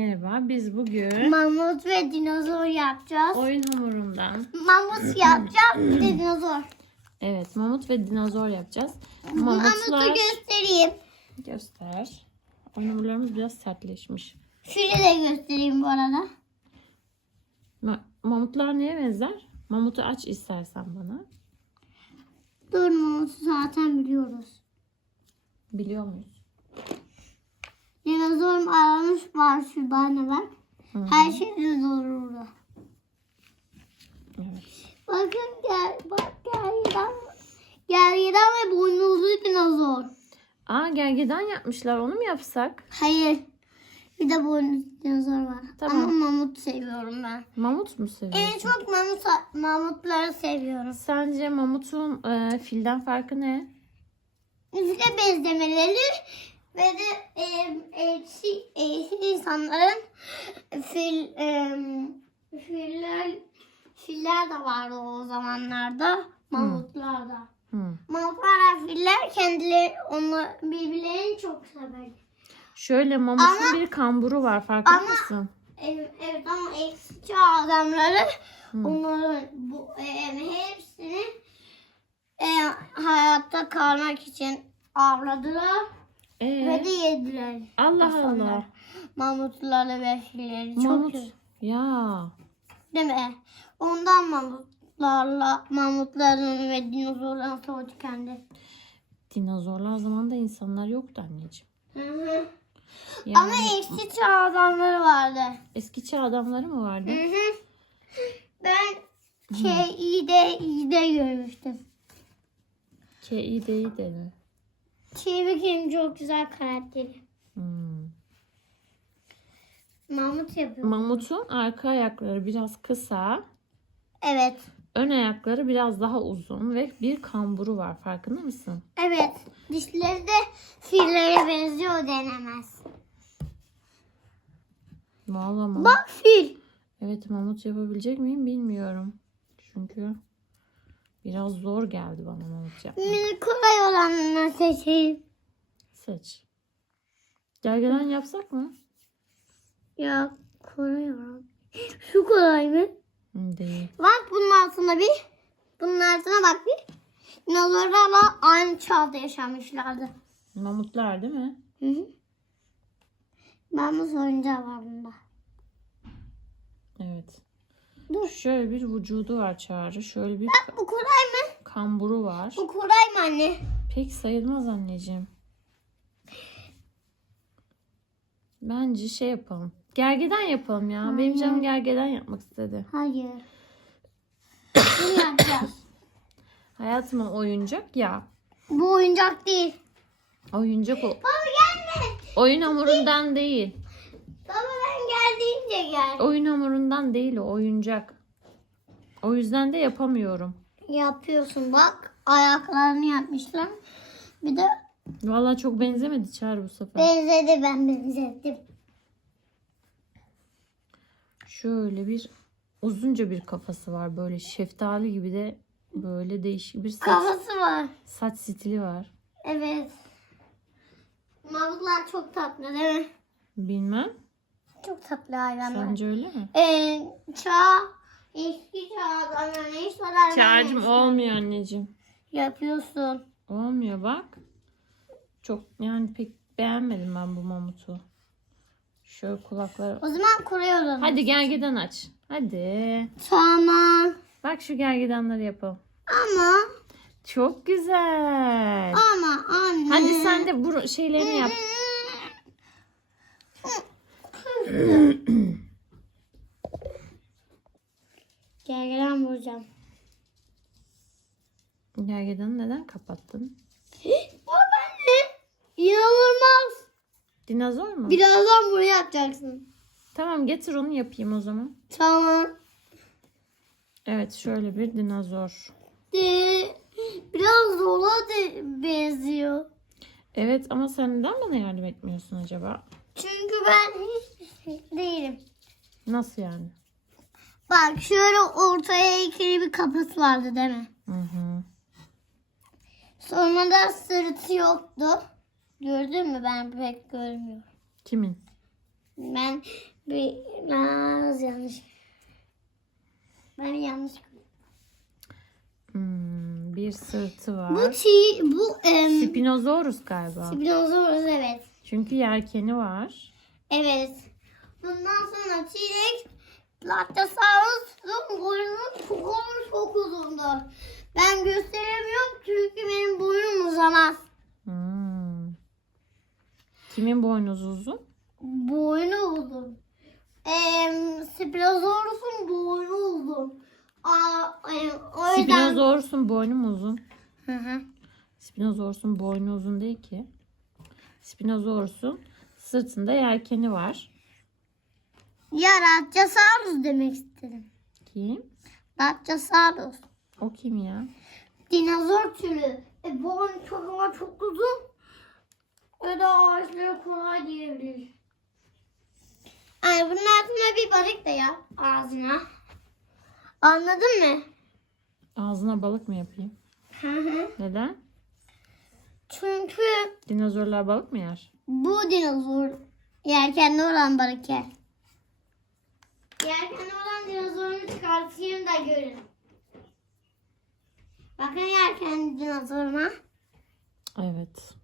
Merhaba, biz bugün Mamut ve dinozor yapacağız. oyun hamurundan, Mamut yapacağız bir de dinozor. evet mamut ve dinozor yapacağız. Mamutu Mamutlar, göstereyim. göster. Oyun hamurlarımız biraz sertleşmiş. Fili de göstereyim bu arada. Ma- mamutlar neye benzer? Mamutu aç istersen bana. Dur Mamut'u zaten biliyoruz. Biliyor muyuz? Dinozor aramış var şurada anne bak. Hı hı. Her şey dinozor burada. Evet. Bakın gel, bak gergedan. Gergedan ve boynuzlu dinozor. Aa gergedan yapmışlar, onu mu yapsak? Hayır. Bir de boynuzlu dinozor var. Tamam. Ama mamut seviyorum ben. Mamut mu seviyorsun? En çok mamut, mamutları seviyorum. Sence mamutun e, filden farkı ne? Müzike benzemeleri ve de e, eksi, eksi insanların fil, e, filler, filler de vardı o zamanlarda. Mamutlarda. Hı. Mamutlar filler kendileri onu birbirlerini çok severdi. Şöyle mamutun Ama- bir kamburu var, farkında Ama- mısın? Evet, evet ama çağ adamları Hı. onların bu e, hepsini e, hayatta kalmak için avladılar Ee, ve de yediler. Allah. Allah. Mamutları ve filleri çok Mamut. güzel. Ya. Değil mi? Ondan mamutlarla, mamutların ve dinozorların savaşı kendi. Dinozorlar zamanında insanlar yoktu anneciğim. Hı hı. Yani Ama eski çağ adamları vardı. eski çağ adamları mı vardı? Hı hı. Ben iyi de iyi görmüştüm. K.I.D.'yi de mi? Çevik'in çok güzel karakteri. Hmm. Mahmut yapıyor. Mamutun arka ayakları biraz kısa, evet. ön ayakları biraz daha uzun ve bir kamburu var. Farkında mısın? Evet. Dişleri de fillere benziyor denemez. Vallahi mamut. Bak fil. Evet mamut yapabilecek miyim bilmiyorum. Çünkü biraz zor geldi bana mamut yapmak. Kolay olanını seçeyim. Seç. Gergedan yapsak mı? Ya kolay olan. Şu kolay mı? Değil. Bak bunun altına bir. Bunun altına bak bir. Dinozorlarla aynı çağda yaşamışlardı. Mamutlar değil mi? Hı hı. Bu oyuncağı var bunda. Evet. Dur. Şöyle bir vücudu var Çağrı. Şöyle bir Bak bu kolay mı? kamburu var. Bu kolay mı anne? Pek sayılmaz anneciğim. Bence şey yapalım. Gergedan yapalım ya. Benim canım gergedan yapmak istedi. Hayır. Bunu yapacağız. Hayatım o oyuncak ya. Bu oyuncak değil. Oyuncak o. Baba gelme. Oyun hamurundan değil. Geldiğince gel. Oyun hamurundan değil o oyuncak. O yüzden de yapamıyorum. Yapıyorsun bak. Ayaklarını yapmışlar. Bir de Vallahi çok benzemedi Çağrı bu sefer. benzedi ben benzettim. Şöyle bir uzunca bir kafası var. Böyle şeftali gibi de böyle değişik bir saç, Kafası var. saç stili var. Evet. Mamutlar çok tatlı değil mi? Bilmem. Çok tatlı hayvanlar. Sence öyle mi? Ee, çağ, eski çağ adamlar ne iş var? Çağrıcığım olmuyor anneciğim. Yapıyorsun. Olmuyor bak. Çok yani pek beğenmedim ben bu mamutu. Şöyle kulakları. O zaman kuruyoruz. Hadi gergedan aç. Hadi. Tamam. Bak şu gergedanları yapalım. Ama Çok güzel. ama anne. Hadi sen de bu şeylerini yap. Gergelen vuracağım. Gergedanı neden kapattın? Bak anne. İnanılmaz. Dinozor mu? Birazdan bunu yapacaksın. Tamam getir onu yapayım o zaman. Tamam. Evet şöyle bir dinozor. Ee, biraz zola de benziyor. Evet ama sen neden bana yardım etmiyorsun acaba? Çünkü ben hiç değilim. Nasıl yani? Bak şöyle ortaya ikili bir kafası vardı değil mi? Hı hı. Sonra da sırtı yoktu. Gördün mü ben pek görmüyorum. Kimin? Ben biraz yanlış. Ben yanlış. Hmm, bir sırtı Bu var. çiğ, bu em, Spinosaurus galiba. Spinosaurus evet. Çünkü yelkeni var. Evet. Bundan sonra T-Rex Plateosaurus'un boynu çok olur çok uzundur. Ben gösteremiyorum çünkü benim boynum uzamaz. Hmm. Kimin boynuzu uzun? Boynu uzun. Ee, Spinosaurus'un boynu uzun. Aa, e, o yüzden... Spinosaurus'un boynu mu uzun? Hı hı. Spinosaurus'un boynu uzun değil ki. Spinosaurus'un sırtında yelkeni var. Ya Ratchasaurus demek istedim. Kim? Ratchasaurus. O kim ya? Dinozor türü. E, boynu çok ama çok uzun. Ve de ağaçları kolay diyebilir. Ay bunun altına bir balık da yap ağzına. Anladın mı? Ağzına balık mı yapayım? Hı hı. Neden? Çünkü Dinozorlar balık mı yer? bu dinozor yelkenli olan balık yer. Yelkenli olan dinozorumu çıkartayım da görün. Bakın yelkenli dinozoruma. Evet.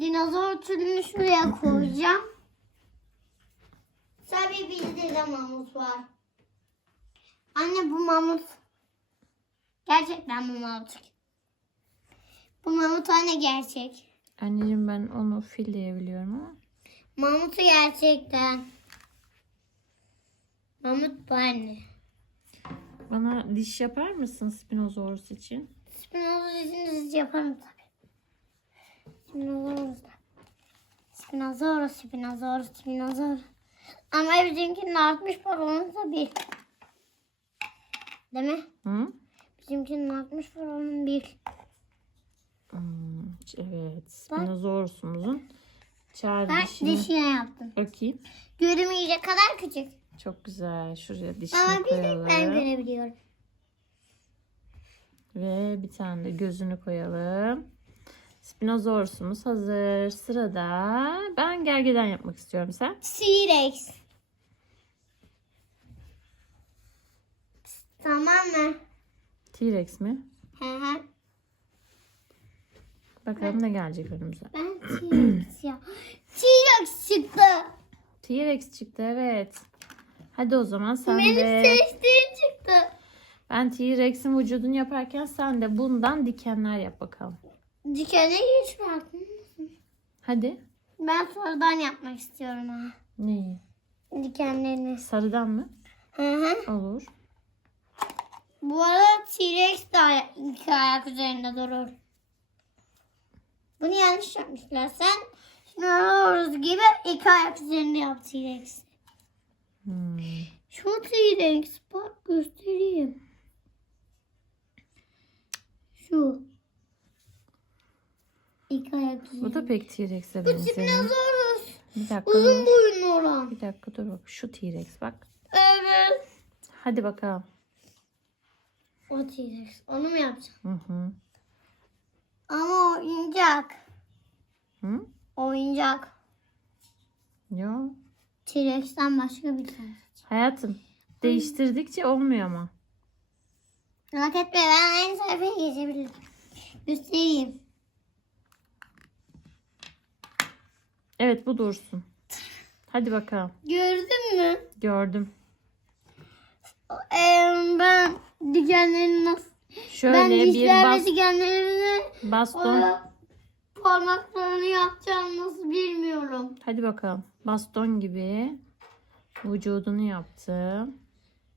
Dinozor türünü şuraya koyacağım. Tabii bizde de mamut var. Anne bu mamut. Gerçekten bu mamut. Bu mamut anne gerçek. Anneciğim ben onu fil diyebiliyorum ama. Mamutu gerçekten. Mamut bu anne. Bana diş yapar mısın Spinosaurus için? Spinozaurus için düz yaparım tabii. Spinozaurus da. Spinozaurus, Spinozaurus, Spinozaurus. Ama bizimkinin artmış paronun da bir. Değil mi? Hı? Bizimkinin artmış paronun bir. Hmm, evet. Spinosaurus'umuzun çağrı Ben dişini dişine yaptım. bakayım. Görünmeyecek kadar küçük. Çok güzel. Şuraya dişini Ama bir koyalım. ben görebiliyorum. Ve bir tane de gözünü koyalım. Spinosaurus'umuz hazır. Sırada ben gergeden yapmak istiyorum sen. T-Rex. Tamam mı? T-Rex mi? Hı hı. Bakalım ne gelecek önümüze. Ben T-Rex ya. T-Rex çıktı. T-Rex çıktı evet. Hadi o zaman sen Benim de. seçtiğim çıktı. Ben T-Rex'in vücudunu yaparken sen de bundan dikenler yap bakalım. Dikene hiç baktım. Hadi. Ben sonradan yapmak istiyorum ha. Neyi? Dikenlerini. Sarıdan mı? Hı hı. Olur. Bu arada T-Rex de iki ayak üzerinde durur. Bunu yanlış yapmışlar. Sen Spinosaurus gibi iki ayak üzerinde yap T-Rex. Hmm. Şu T-Rex bak göstereyim. Şu. İki ayak. Bu da pek T-Rex'e Bu benziyor. Spinosaurus. Bir dakika Uzun boyunlu olan. Bir dakika dur bak. Şu T-Rex bak. Evet. Hadi bakalım. O T-Rex. Onu mu yapacağım? Hı hı. Ama oyuncak. Hı? Oyuncak. Yo. T-Rex'ten başka bir tane. Hayatım. Değiştirdikçe olmuyor ama. Merak etme ben aynı sayfaya geçebilirim. Göstereyim. Evet bu dursun. Hadi bakalım. Gördün mü? Gördüm. Ee, ben dikenlerini nasıl... ben Şöyle bir dişler ve bas, dikenlerini baston. o parmaklarını yapacağım nasıl bilmiyorum. Hadi bakalım. Baston gibi vücudunu yaptım.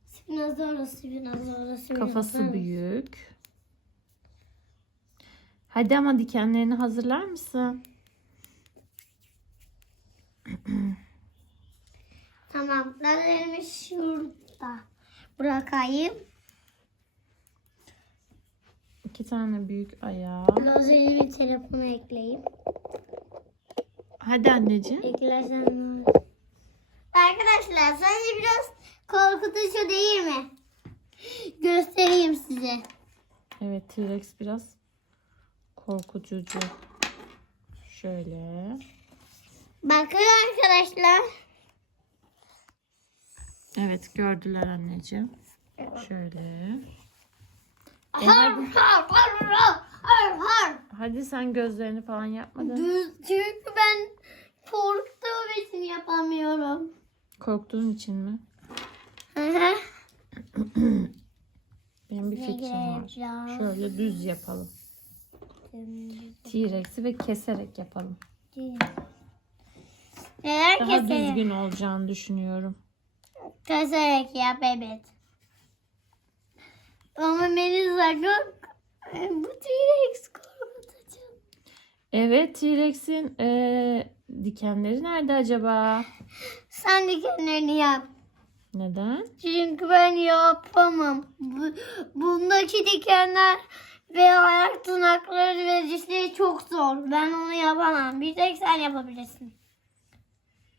Spinosaurus, Spinosaurus, Spinosaurus. Kafası büyük. Hadi ama dikenlerini hazırlar mısın? Tamam. Lazerimi şurada bırakayım. İki tane büyük ayağı. Telefona ekleyeyim. Hadi anneciğim. Eklersen Arkadaşlar sence biraz korkutucu değil mi? Göstereyim size. Evet T-Rex biraz korkutucu. Şöyle. Bakın arkadaşlar. Evet gördüler anneciğim. Şöyle. Har har har har har. Hadi sen gözlerini falan yapmadın. Düz çünkü ben korktuğum için yapamıyorum. Korktuğun için mi? Hı hı. Benim bir fikrim var. Şöyle düz yapalım. T-Rex'i ve keserek yapalım. Neler Daha keserek? düzgün olacağını düşünüyorum. Keserek yap evet. Ama beni sakın bu T-Rex. Evet T-Rex'in eee, dikenleri nerede acaba? Sen dikenlerini yap. Neden? Çünkü ben yapamam. Bu, bundaki dikenler ve ayak tırnakları ve dişleri çok zor. Ben onu yapamam. Bir tek sen yapabilirsin.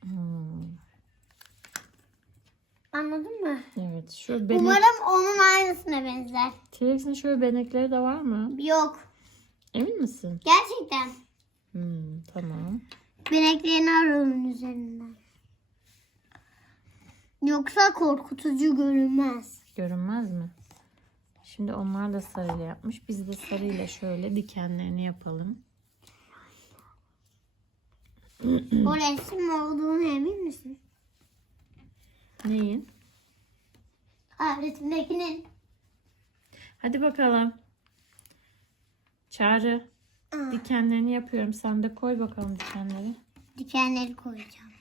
Hmm, Anladın mı? Evet. Şu benek... Umarım onun aynısına benzer. T-Rex'in şöyle benekleri de var mı? Yok. Emin misin? Gerçekten. Hmm, tamam. Beneklerini aralım üzerinden. Yoksa korkutucu görünmez. Görünmez mi? Şimdi onlar da sarıyla yapmış. Biz de sarıyla şöyle dikenlerini yapalım. o resim olduğunu emin misin? Neyin? Ha, resimdekinin. Hadi bakalım. Çağrı. Aa, Dikenlerini yapıyorum. Sen de koy bakalım dikenleri. dikenleri koyacağım.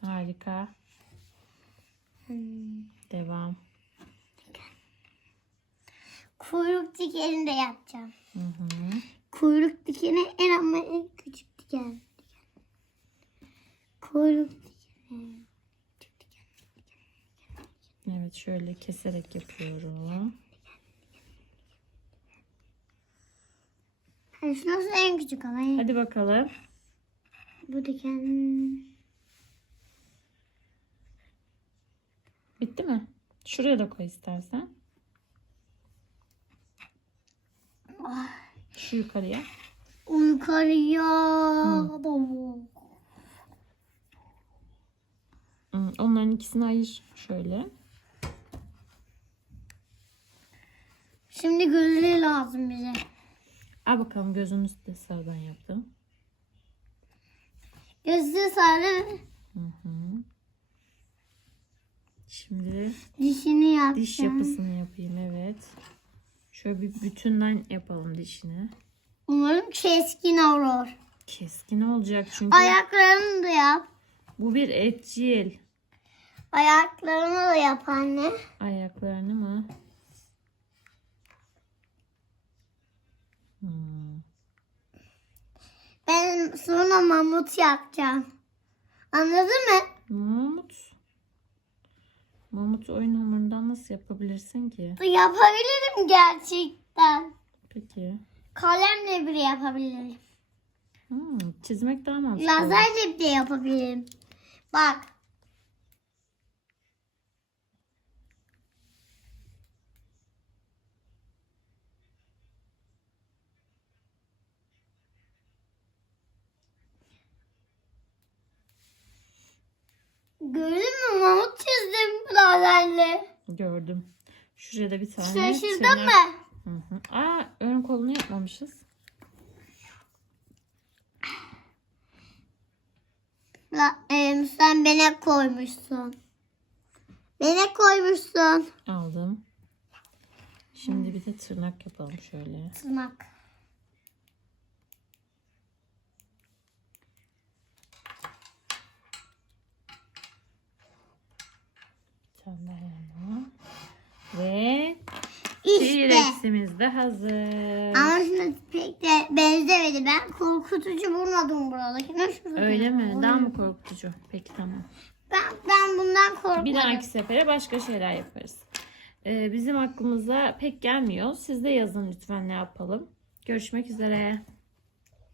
Harika. Hmm. Devam. Kuyruk dikeni de yapacağım. Hı hı. Kuyruk dikeni en ama en küçük diken. Kuyruk dikeni. Evet şöyle keserek yapıyorum. Şurası en küçük ama Hadi bakalım. bu diken. Bitti mi? Şuraya da koy istersen. Şu yukarıya. Yukarıya. Onların ikisini ayır. Şöyle. Şimdi gözlüğü lazım bize. Al bakalım gözünü de sarıdan yaptım. Gözlüğü sarı. Hı hı. Şimdi Dişini yapacağım. diş yapısını yapayım. Evet. Şöyle bir bütünden yapalım dişini. Umarım keskin olur. Keskin olacak çünkü Ayaklarını da yap. bu bir etçil. Ayaklarını da yap anne. Ayaklarını mı? Hmm. Ben sonra mamut yapacağım. Anladın mı? Mamut. Mamut oyun hamurundan nasıl yapabilirsin ki? Yapabilirim gerçekten. Peki. Kalemle bile yapabilirim. Hmm, çizmek daha mantıklı. Lazerle de yapabilirim. Bak. Gördün mü? Mamut çizdim lazerle. Gördüm. Şuraya da bir tane Şaşırdın tırnak- mı? Hı hı. Aa, ön kolunu yapmamışız. La, em, sen bene koymuşsun. Bene koymuşsun. Aldım. Şimdi bir de tırnak yapalım şöyle. Tırnak. Yana. Ve İşte. T-Rex'imiz de hazır. Ama şuna pek de benzemedi. Ben korkutucu bulmadım buradakine. Şurada Öyle mi? buldum. Daha mı korkutucu? Peki tamam. Ben, ben bundan korkmadım. Bir dahaki sefere başka şeyler yaparız. Ee, bizim aklımıza pek gelmiyor. Siz de yazın lütfen ne yapalım. Görüşmek üzere.